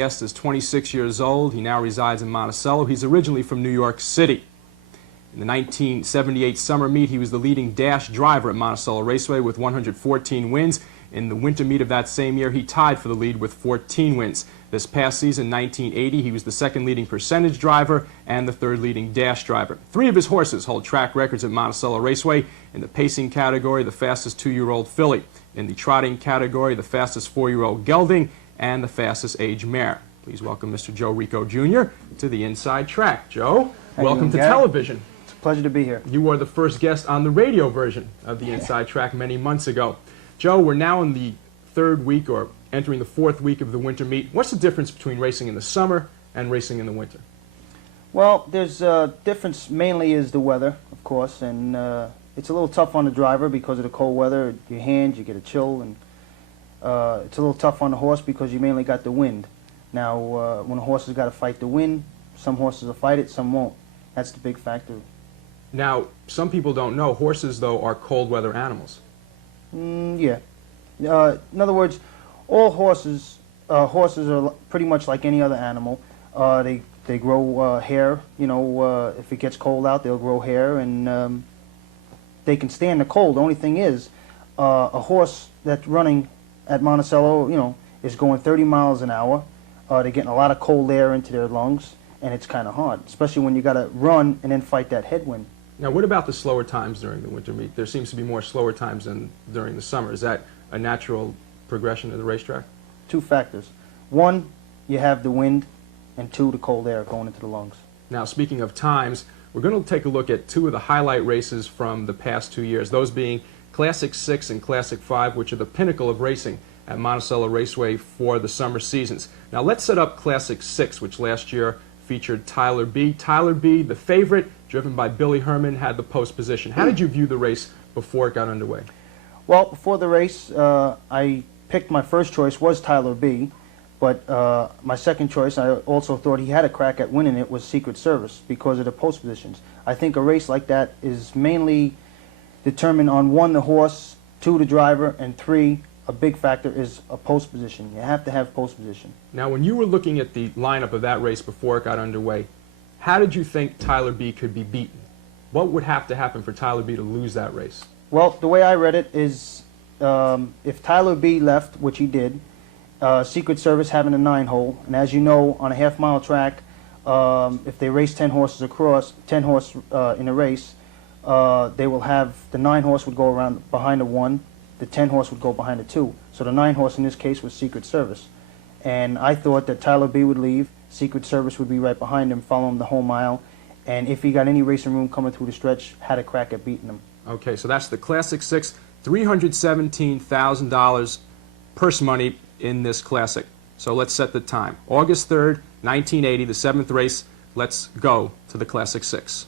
Guest is 26 years old. He now resides in Monticello. He's originally from New York City. In the 1978 summer meet, he was the leading dash driver at Monticello Raceway with 114 wins. In the winter meet of that same year, he tied for the lead with 14 wins. This past season, 1980, he was the second leading percentage driver and the third leading dash driver. 3 of his horses hold track records at Monticello Raceway. In the pacing category, the fastest 2-year-old filly. In the trotting category, the fastest 4-year-old gelding and the fastest age mare. Please welcome Mr. Joe Rico Jr. to the Inside Track. Joe, welcome to television. It's a pleasure to be here. You were the first guest on the radio version of the Inside Track many months ago. Joe, we're now in the 3rd week or entering the 4th week of the winter meet. What's the difference between racing in the summer and racing in the winter? Well, there's a difference mainly is the weather, of course, and it's a little tough on the driver because of the cold weather. Your hands, you get a chill, and it's a little tough on the horse because you mainly got the wind. Now, when a horse has got to fight the wind, some horses will fight it, some won't. That's the big factor. Now, some people don't know, horses, though, are cold weather animals. Yeah. In other words, all horses are pretty much like any other animal. They grow hair. You know, if it gets cold out, they'll grow hair, and they can stand the cold. The only thing is, a horse that's running at Monticello, you know, is going 30 miles an hour. They're getting a lot of cold air into their lungs, and it's kind of hard, especially when you got to run and then fight that headwind. Now, what about the slower times during the winter meet? There seems to be more slower times than during the summer. Is that a natural progression of the racetrack? 2 factors. 1, you have the wind, and 2, the cold air going into the lungs. Now, speaking of times, we're going to take a look at 2 of the highlight races from the past 2 years, those being Classic 6 and Classic 5, which are the pinnacle of racing at Monticello Raceway for the summer seasons. Now, let's set up Classic 6, which last year featured Tyler B. Tyler B., the favorite, driven by Billy Herman, had the post position. How did you view the race before it got underway? Well, before the race, I picked my first choice was Tyler B., but my second choice, I also thought he had a crack at winning it, was Secret Service because of the post positions. I think a race like that is mainly determined on 1, the horse, 2, the driver, and 3, a big factor is a post position. You have to have post position. Now, when you were looking at the lineup of that race before it got underway, how did you think Tyler B. could be beaten? What would have to happen for Tyler B. to lose that race? Well, the way I read it is if Tyler B. left, which he did, Secret Service having a 9-hole, and as you know, on a half-mile track, if they race 10 horses across, 10 horse in a race, they will have the 9 horse would go around behind the 1, the 10 horse would go behind the 2. So the 9 horse in this case was Secret Service. And I thought that Tyler B. would leave, Secret Service would be right behind him, follow him the whole mile, and if he got any racing room coming through the stretch, had a crack at beating him. Okay, so that's the Classic 6, $317,000 purse money in this Classic. So let's set the time. August 3rd, 1980, the 7th race. Let's go to the Classic 6.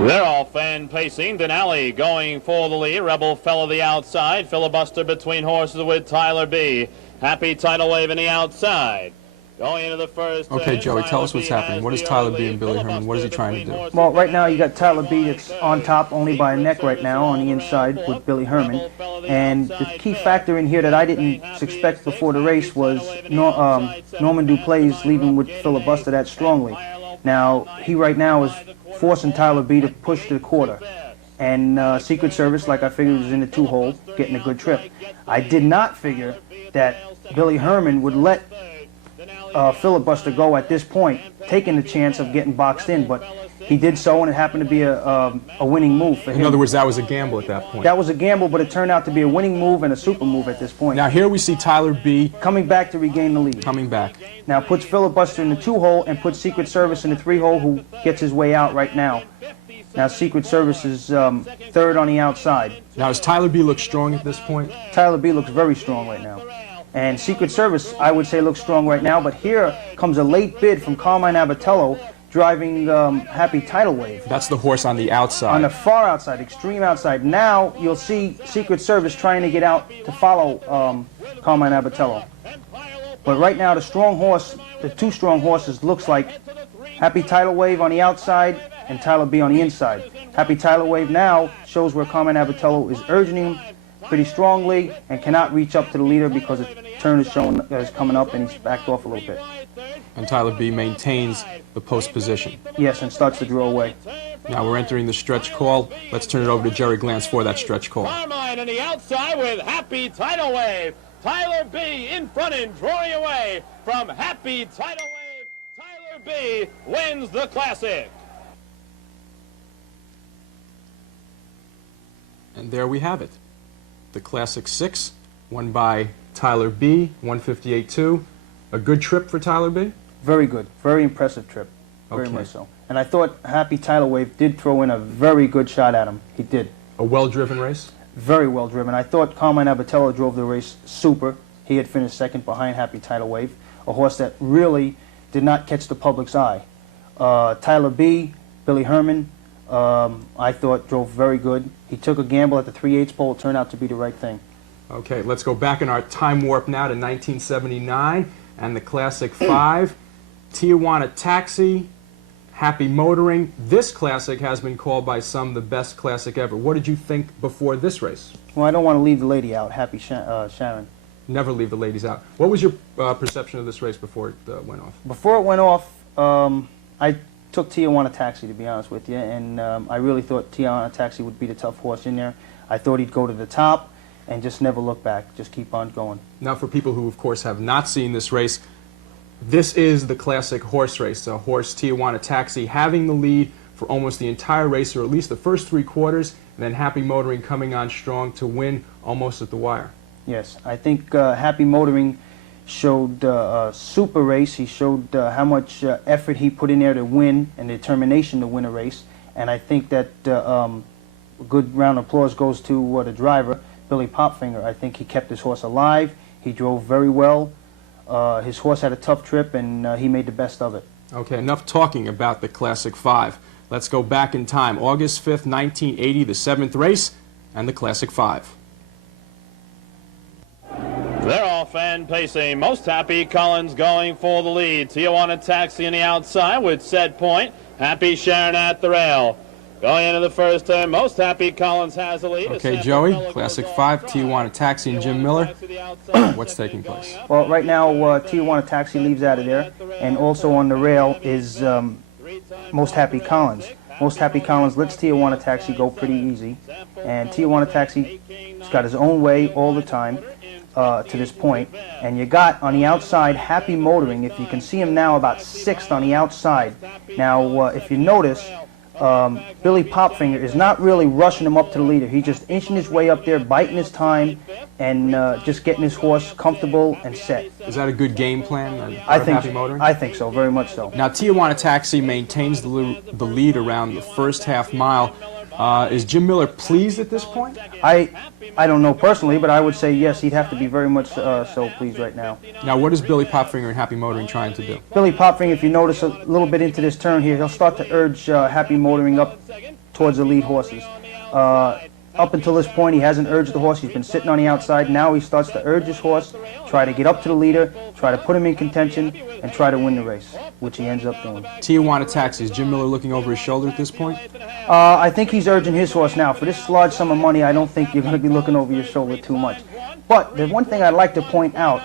They're all fan pacing. Denali going for the lead. Rebel Fellow the outside. Filibuster between horses with Tyler B. Happy Tidal Wave in the outside. Going into the first. Okay, Joey, tell us what's happening. What is Tyler B. and Billy Herman? What is he trying to do? Well, right now you got Tyler B. that's on top only by a neck right now on the inside with Billy Herman. And the key factor in here that I didn't expect before the race was Norman Duplass leaving with Filibuster that strongly. Now, he right now is forcing Tyler B. to push to the quarter. And Secret Service, like I figured, was in the 2-hole, getting a good trip. I did not figure that Billy Herman would let Filibuster go at this point, taking the chance of getting boxed in, but he did so, and it happened to be a winning move for him. In other words, that was a gamble at that point. That was a gamble, but it turned out to be a winning move and a super move at this point. Now here we see Tyler B. coming back to regain the lead. Coming back. Now puts Filibuster in the 2-hole and puts Secret Service in the 3-hole, who gets his way out right now. Now Secret Service is 3rd on the outside. Now does Tyler B. look strong at this point? Tyler B. looks very strong right now. And Secret Service, I would say, looks strong right now, but here comes a late bid from Carmine Abatello driving Happy Tidal Wave. That's the horse on the outside. On the far outside, extreme outside. Now you'll see Secret Service trying to get out to follow Carmine Abatello. But right now the strong horse, the 2 strong horses, looks like Happy Tidal Wave on the outside and Tyler B on the inside. Happy Tidal Wave now shows where Carmine Abatello is urging him pretty strongly and cannot reach up to the leader because the turn is coming up and he's backed off a little bit. And Tyler B maintains the post position. Yes, and starts to draw away. Now we're entering the stretch call. Let's turn it over to Jerry Glantz for that stretch call. Carmine on the outside with Happy Tidal Wave. Tyler B in front and drawing away from Happy Tidal Wave. Tyler B wins the Classic. And there we have it. The Classic 6, won by Tyler B, 158.2. A good trip for Tyler B? Very good. Very impressive trip. Very Okay. much so. And I thought Happy Tidal Wave did throw in a very good shot at him. He did. A well-driven race? Very well driven. I thought Carmine Abatello drove the race super. He had finished second behind Happy Tidal Wave, a horse that really did not catch the public's eye. Tyler B, Billy Herman, I thought drove very good. He took a gamble at the 3/8 pole. It turned out to be the right thing. Okay, let's go back in our time warp now to 1979 and the Classic 5. Tijuana Taxi, Happy Motoring. This Classic has been called by some the best Classic ever. What did you think before this race? Well, I don't want to leave the lady out, Happy Sharon. Never leave the ladies out. What was your perception of this race before it went off? Before it went off, I took Tijuana Taxi, to be honest with you, and I really thought Tijuana Taxi would be the tough horse in there. I thought he'd go to the top and just never look back, just keep on going. Now, for people who, of course, have not seen this race, this is the Classic horse race. A horse, Tijuana Taxi, having the lead for almost the entire race, or at least the first 3 quarters, and then Happy Motoring coming on strong to win almost at the wire. Yes, I think Happy Motoring showed a super race. He showed how much effort he put in there to win and determination to win a race. And I think that a good round of applause goes to the driver, Billy Popfinger. I think he kept his horse alive. He drove very well. His horse had a tough trip, and he made the best of it. Okay, enough talking about the Classic 5. Let's go back in time. August 5th, 1980, the 7th race, and the Classic 5. They're off and pacing. Most Happy Collins going for the lead. Tijuana Taxi on the outside with Set Point. Happy Sharon at the rail. Going into the first turn, Most Happy Collins has the lead. Okay, Joey, Classic 5, Tijuana Taxi and Jim Miller. What's taking place? Well, right now, Tijuana Taxi leaves out of there, and also on the rail is Most Happy Collins. Most Happy Collins lets Tijuana Taxi go pretty easy, and Tijuana Taxi's got his own way all the time to this point. And you got on the outside Happy Motoring. If you can see him now, about 6th on the outside. Now, if you notice, Billy Popfinger is not really rushing him up to the leader. He's just inching his way up there, biting his time, and just getting his horse comfortable and set. Is that a good game plan? I think Happy Motoring? I think so, very much so. Now, Tijuana Taxi maintains the lead around the first half mile. Is Jim Miller pleased at this point? I don't know personally, but I would say yes, he'd have to be very much so pleased right now. Now, what is Billy Popfinger and Happy Motoring trying to do? Billy Popfinger, if you notice a little bit into this turn here, he'll start to urge Happy Motoring up towards the lead horses. Up until this point, he hasn't urged the horse. He's been sitting on the outside. Now he starts to urge his horse, try to get up to the leader, try to put him in contention, and try to win the race, which he ends up doing. Tijuana Taxi, is Jim Miller looking over his shoulder at this point? I think he's urging his horse now. For this large sum of money, I don't think you're going to be looking over your shoulder too much. But the one thing I'd like to point out,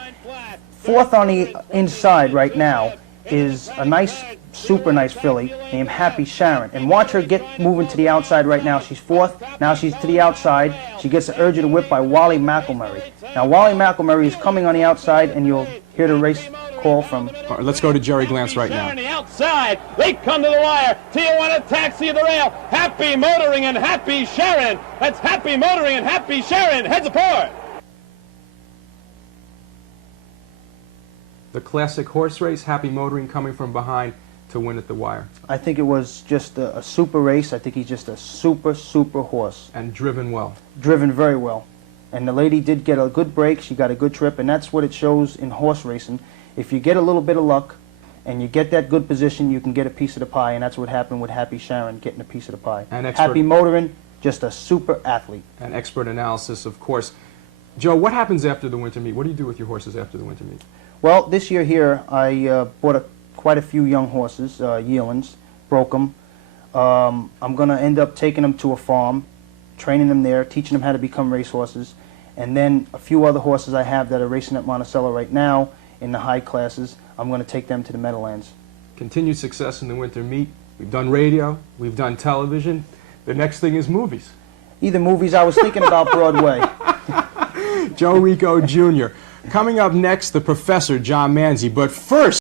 4th on the inside right now is a nice, super nice filly named Happy Sharon. And watch her get moving to the outside right now. She's 4th. Now she's to the outside. She gets the urge of the whip by Wally McElmurray. Now Wally McElmurray is coming on the outside, and you'll hear the race call from... All right, let's go to Jerry Glantz right now. On the outside, they come to the wire. Tijuana Taxi at the rail. Happy Motoring and Happy Sharon. That's Happy Motoring and Happy Sharon. Heads apart. The Classic horse race, Happy Motoring coming from behind to win at the wire. I think it was just a super race. I think he's just a super horse. And driven well. Driven very well. And the lady did get a good break. She got a good trip, and that's what it shows in horse racing. If you get a little bit of luck and you get that good position, you can get a piece of the pie, and that's what happened with Happy Sharon getting a piece of the pie. And Happy Motoring, just a super athlete. And expert analysis, of course. Joe, what happens after the winter meet? What do you do with your horses after the winter meet? Well, this year here, I bought quite a few young horses, yearlings, broke them. I'm going to end up taking them to a farm, training them there, teaching them how to become racehorses, And then a few other horses I have that are racing at Monticello right now in the high classes, I'm going to take them to the Meadowlands. Continued success in the winter meet. We've done radio, we've done television. The next thing is movies. Either movies, I was thinking about Broadway. Joe Rico Jr. Coming up next, the Professor, John Manzi. But first,